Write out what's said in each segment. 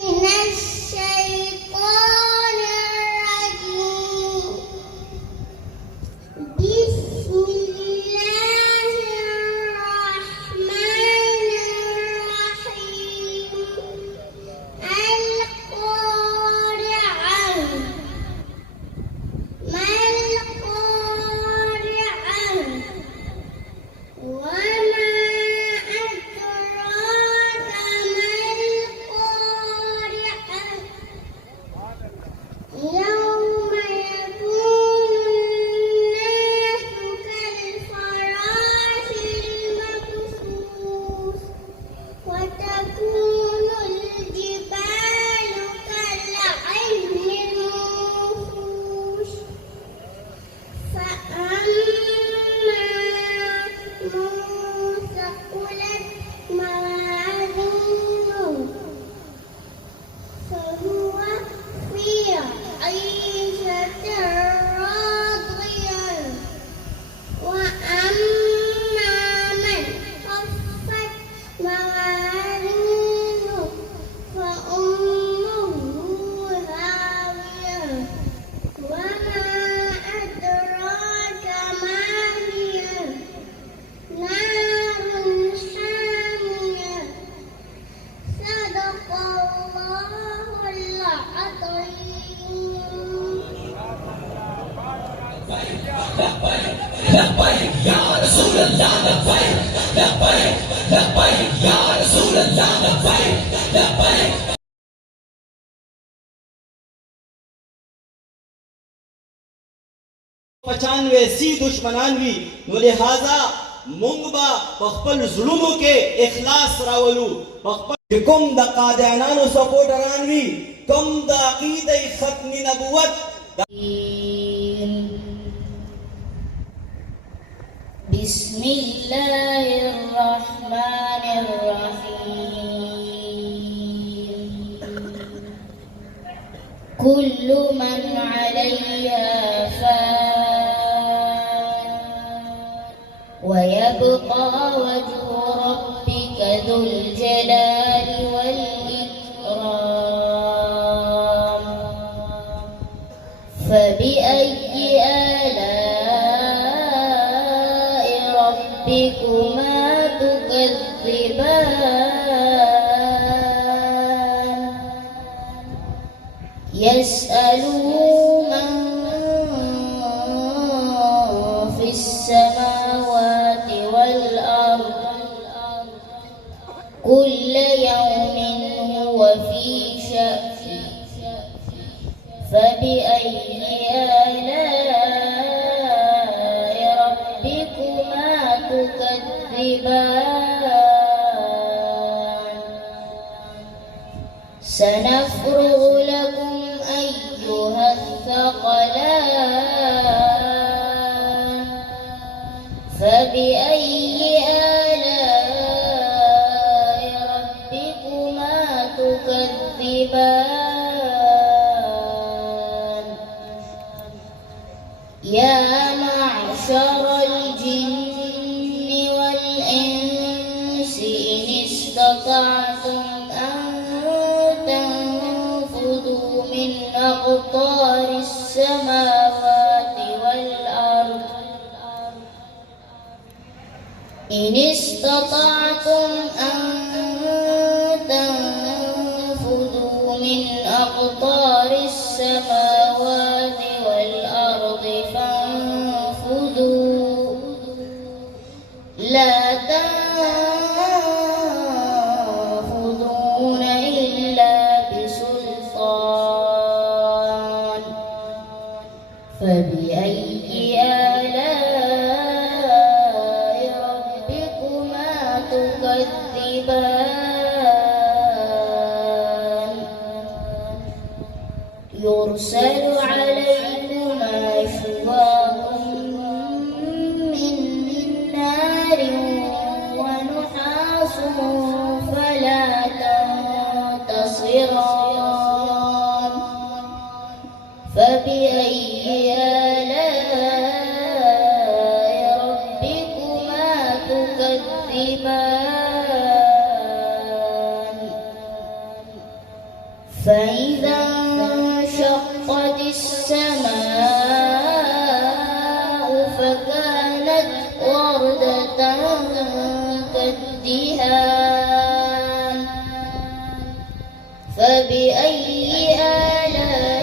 من الشيطان الرجيم. بسم الله الرحمن الرحيم. القارعة. ما القارعة؟ وما أدراك ما القارعة. يوم يكون الناس كالفراش المبثوث وتكون الجبال كالعهن المنفوش. فأما من ثقلت موازينه فهو في عيشة راضية. وأما من خفت موازينه فأمه هاوية. وما أدراك ما هي. نار حامية. صدق الله العظيم. पचानवे सी दुश्मनान वी नो लिहाजा मोंग बा बखपल जुलुमों के इखलास रावलू बखपल कम द कादियानानो सपोर्टरान वी कम द अकीदे खत्म नबुवत. بسم الله الرحمن الرحيم. كل من عليها فان ويبقى وجه ربك ذو الجلال والإكرام. فبأي آلاء ربكما تكذبان. يسأله من في السماوات والأرض كل يوم هو في شأن. فبأي آلاء ربكما تكذبان. سنفرغ لكم أيها الثقلان. فبأي آلاء ربكما تكذبان. يا معشر الجن والإنس إن استطعتم أن تنفذوا من أقطار السماوات والأرض إن استطعتم أن تنفذوا من أقطار السماوات والأرض فانفذوا لا تنفذون إلا بسلطان. فبأي آلاء ربكما تكذبان. يرسل عليكما شواظ من نار فإذا انشقت السماء فكانت وردة كالدهان فبأي آلاء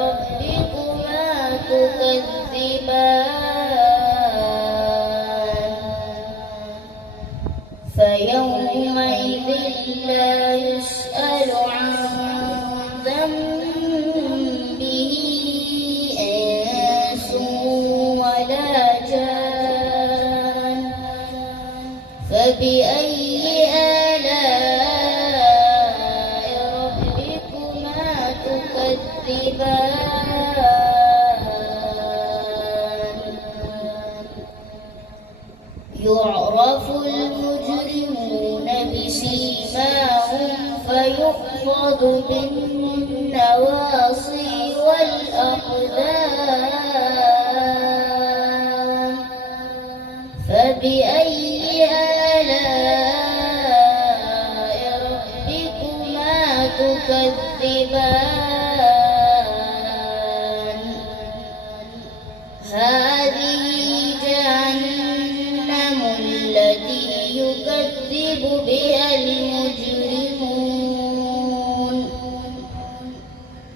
ربكما تكذبان فيومئذ لا يسأل عن ذنبه إنس ولا جان فبأي آلاء ربكما تكذبان يعرف المجرمون بسيماهم فيؤخذ بالنواصي والأقدام فبأي آلاء ربكما تكذبان هذه جهنم التي يكذب بها المجرمون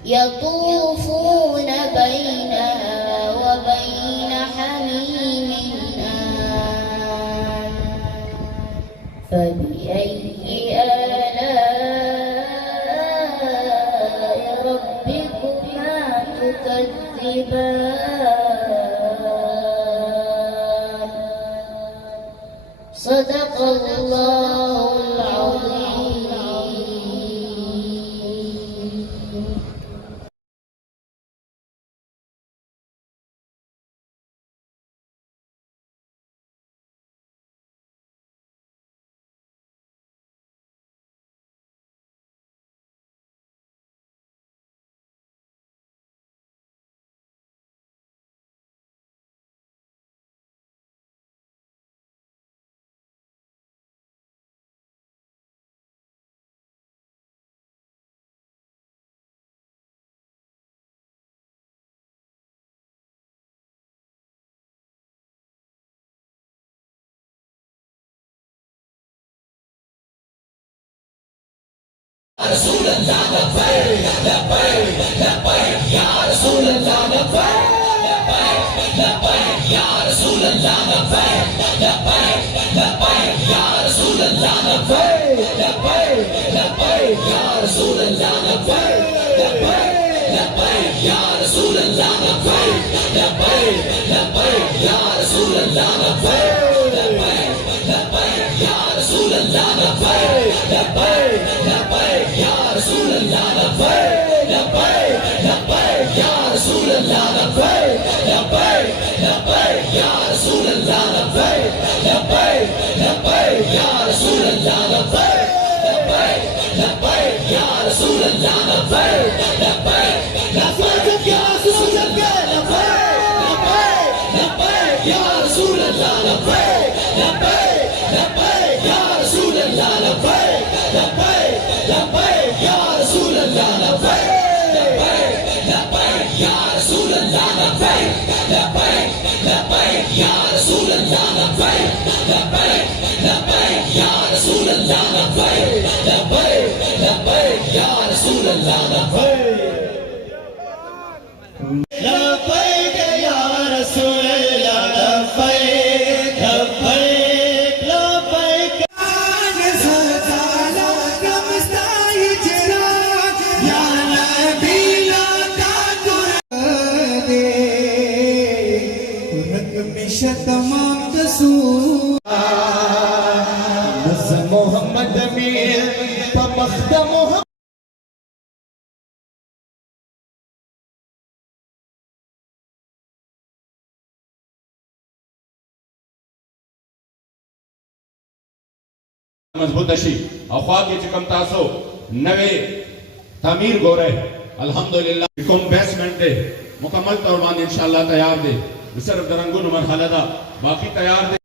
يطوفون بينها وبين حميم آن فبأي آلاء ربكما تكذبان صدق الله العظيم. मजबूत शि और ख्वाब के चिकम तासो नवे तामीर गोरे अल्हम्दुलिल्लाह कोम बेसमेंट दे मुकम्मल तौर पर इंशाअल्लाह तैयार दे सिर्फ दरंगुन मरहला दा बाकी तैयार दे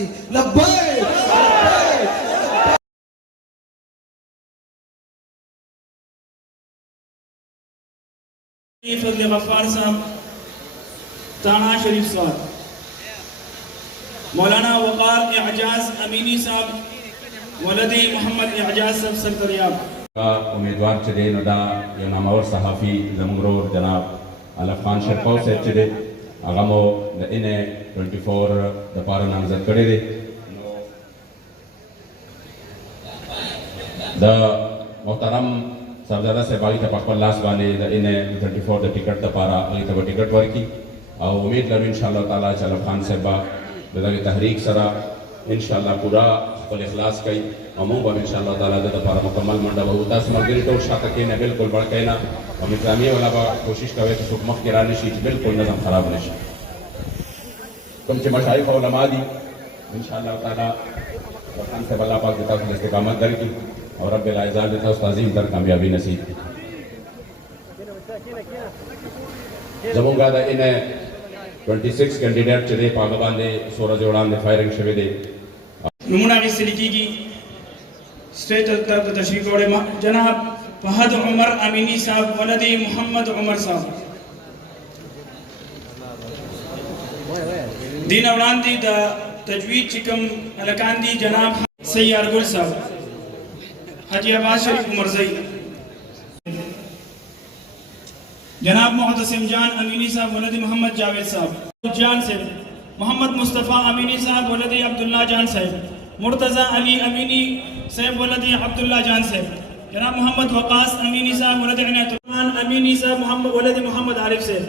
दी लब्बैक फजल गफ्फार साहब ताना शरीफ साहब, मौलाना वक़ार एजाज अमीनी साहब वलदी मोहम्मद एजाज साहब सरदरियाब उम्मीदवार चले नदा यो नामावर सहाफ़ी जमगरोर जनाब अलफ खान शरफाव से चले आगामो द इने 24 द पारा नामजद करे दे द मोहतरम साहबजादा से बागी तक पक्का लास्ट बाने द इने 24 द टिकट द पारा अली तक टिकट वर्की और उम्मीद करूँ इंशाअल्लाह ताला अलफ खान साहब बदल तहरीक सरा इंशाअल्लाह पूरा फल इखलास कई अमूम बम इंशाअल्लाह ताला द पारा मुकम्मल मंडा बहुता समगरी तो शात के ने बिल्कुल बढ़ के ना और मित्रामी वाला बा कोशिश करे तो सुख मख किराने शीट बिल्कुल नजम खराब नहीं तुम चे मशाइख और उलमा दी इंशाअल्लाह ताला खान से अल्लाह पाक देता है इस्तिकामत दर की और रब्बिल इज़्ज़त देता है ताज़ीम दर कामयाबी नसीब जमुंगा द इने 26 कैंडिडेट चले पागबान दे सूरज उड़ान दे फायरिंग शवे दे नमूना की सिलिकी की स्टेज तरफ तशरीफ जोड़े जनाब फहद उमर अमीनी साहब वलदी मोहम्मद उमर साहब दीन अवलान दी द तजवीद चिकम अलकान दी जनाब सैयार गुल साहब हाजी अब्बास शरीफ उमरज़ई जनाब मुहतसिम जान अमीनी साहब वलदी मोहम्मद जावेद साहब जान से मोहम्मद मुस्तफ़ा अमीनी साहब वलदी अब्दुल्ला जान साहब मुर्तज़ा अली अमीनी साहब वलदी अब्दुल्ला जान साहब जनाब मोहम्मद वक़ास अमीनी साहब वलदी इनायतुर्रहमान अमीनी साहब मोहम्मद वलदी मोहम्मद आरिफ साहब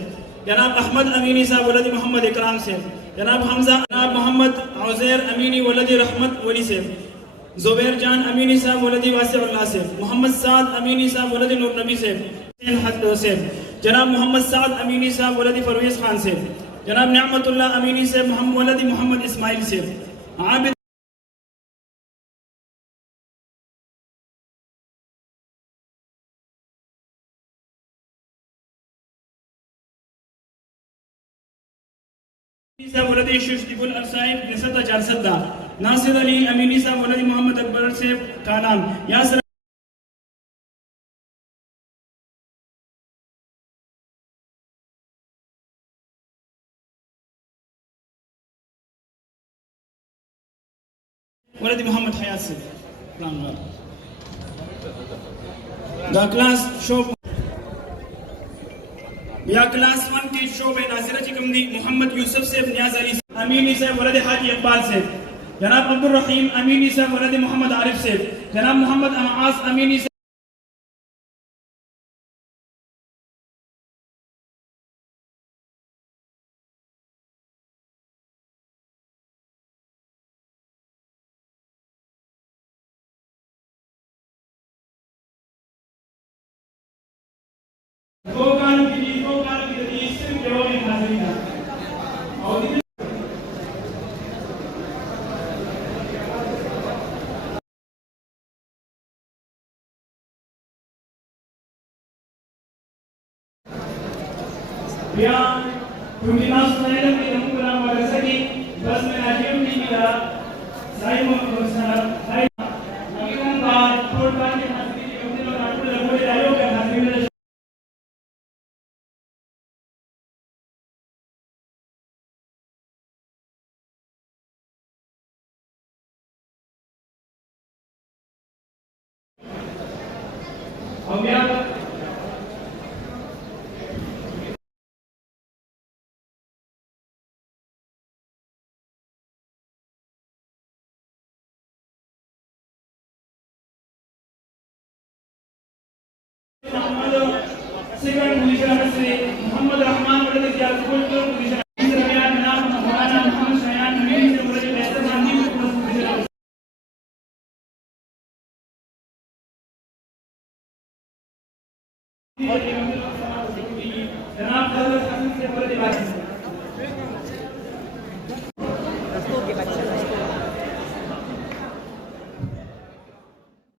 जनाब अहमद अमीनी साहब वलदी मोहम्मद इकराम साहब जनाब हमजा जनाब मोहम्मद उज़ैर अमीनी वलदी रहमत वली साहब ज़ुबैर जान अमीनी साहब वलदी वासिउल्लाह साहब मोहम्मद साद अमीनी साहब वलदी नूर नबी साहब जनाब मोहम्मद साद अमीनी साहब वलदी परवेज़ खान साहब जनाब निअमतुल्लाह अमीनी साहब वलदी मोहम्मद इस्माइल साहब आबिद साहब वलदी शुश्तिबुल अरसाइब निसता जारसदा नासिर अली अमीनी साहब वलदी मोहम्मद अकबर साहब का नाम यासर वलदी मोहम्मद हयात से द क्लास शो या क्लास 1 के शोबे नासिरा चिकमदी मोहम्मद यूसुफ से नियाज अली अमीनी से वलद हाजी इकबाल से जनाब अब्दुल रहीम अमीनी से वलद मोहम्मद आरिफ से जनाब मोहम्मद अमास अमीनी से दो काल की सिर्फ जवाब हाजिर है और या तुम्हें सुनाया कि हम पूरा मदरसा की बस में नाजिम नहीं मिला साईं मोहम्मद साहब भाई अगला बार थोड़ा बार के हाजिरी के अपने लोग आटू लगोड़े आयोग का हाजिरी में हम यहाँ सेकंड पोजीशन से मोहम्मद रहमान वलद जियाद कुल पोजीशन दरमियान नाम मौलाना मोहम्मद शयान अमीनी से वलद बेहतर गांधी को पोजीशन जनाब हजरत हसन से वलद